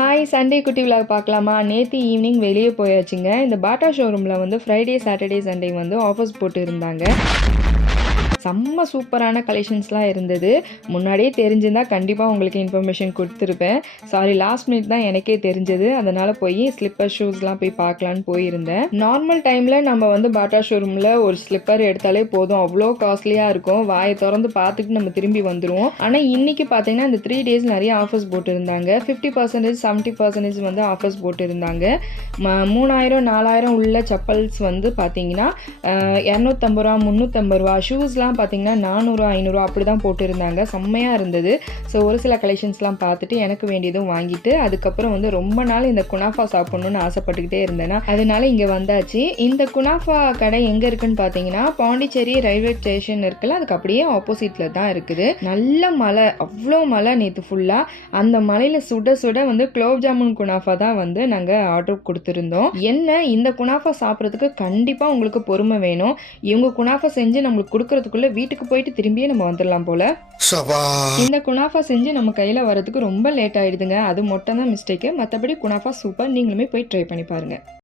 Hi, Sunday குட்டி vlog பார்க்கலாமா? நேற்று ஈவினிங் வெளியே போயாச்சுங்க. இந்த பாட்டா ஷோரூமில் வந்து ஃப்ரைடே சாட்டர்டே சண்டே வந்து ஆஃபர்ஸ் போட்டு இருந்தாங்க. செம்ம சூப்பரான கலெக்ஷன்ஸ்லாம் இருந்தது. முன்னாடியே தெரிஞ்சிருந்தால் கண்டிப்பாக உங்களுக்கு இன்ஃபர்மேஷன் கொடுத்துருப்பேன். சாரி, லாஸ்ட் மினிட் தான் எனக்கே தெரிஞ்சது. அதனால் போய் ஸ்லிப்பர் ஷூஸ்லாம் போய் பார்க்கலான்னு போயிருந்தேன். நார்மல் டைமில் நம்ம வந்து பாட்டா ஷோரூமில் ஒரு ஸ்லிப்பர் எடுத்தாலே போதும், அவ்வளோ காஸ்ட்லியாக இருக்கும். வாயை திறந்து பார்த்துட்டு நம்ம திரும்பி வந்துடுவோம். ஆனால் இன்றைக்கி பார்த்தீங்கன்னா இந்த 3 days நிறைய ஆஃபர்ஸ் போட்டுருந்தாங்க. 50%, 70% வந்து ஆஃபர்ஸ் போட்டுருந்தாங்க. 3000, 4000 உள்ள செப்பல்ஸ் வந்து பார்த்தீங்கன்னா 250 ரூபா, 350 ரூபா. ஷூஸ்லாம் பார்த்தீங்கன்னா 400, 500 அப்படி தான் போட்டுருந்தாங்க. செம்மையாக இருந்தது. ஸோ ஒரு சில கலெக்ஷன்ஸ்லாம் பார்த்துட்டு எனக்கு வேண்டியதும் வாங்கிட்டு அதுக்கப்புறம் வந்து ரொம்ப நாள் இந்த குனாஃபா சாப்பிட்ணுன்னு ஆசைப்பட்டுக்கிட்டே இருந்தேன்னா அதனால இங்கே வந்தாச்சு. இந்த குனாஃபா கடை எங்கே இருக்குன்னு பார்த்தீங்கன்னா பாண்டிச்சேரி ரயில்வே ஸ்டேஷன் இருக்குல்ல, அதுக்கு அப்படியே ஆப்போசிட்டில் தான் இருக்குது. நல்ல மழை, அவ்வளோ மழை நேற்று ஃபுல்லாக. அந்த மலையில் சுட சுட வந்து குலோப் ஜாமுன் குனாஃபா தான் வந்து நாங்கள் ஆர்டர் கொடுத்துருந்தோம். என்ன, இந்த குனாஃபா சாப்பிட்றதுக்கு கண்டிப்பாக உங்களுக்கு பொறுமை வேணும். இவங்க குனாஃபா செஞ்சு நம்மளுக்கு கொடுக்கறதுக்குள்ள வீட்டுக்கு போயிட்டு திரும்பியே நம்ம வந்துடலாம் போல. இந்த குனாஃபா செஞ்சு நம்ம கையில் வரதுக்கு ரொம்ப லேட் ஆயிடுதுங்க. அது மட்டும் தான் மிஸ்டேக்கு. மற்றபடி குனாஃபா சூப்பர். நீங்களுமே போய் ட்ரை பண்ணி பாருங்க.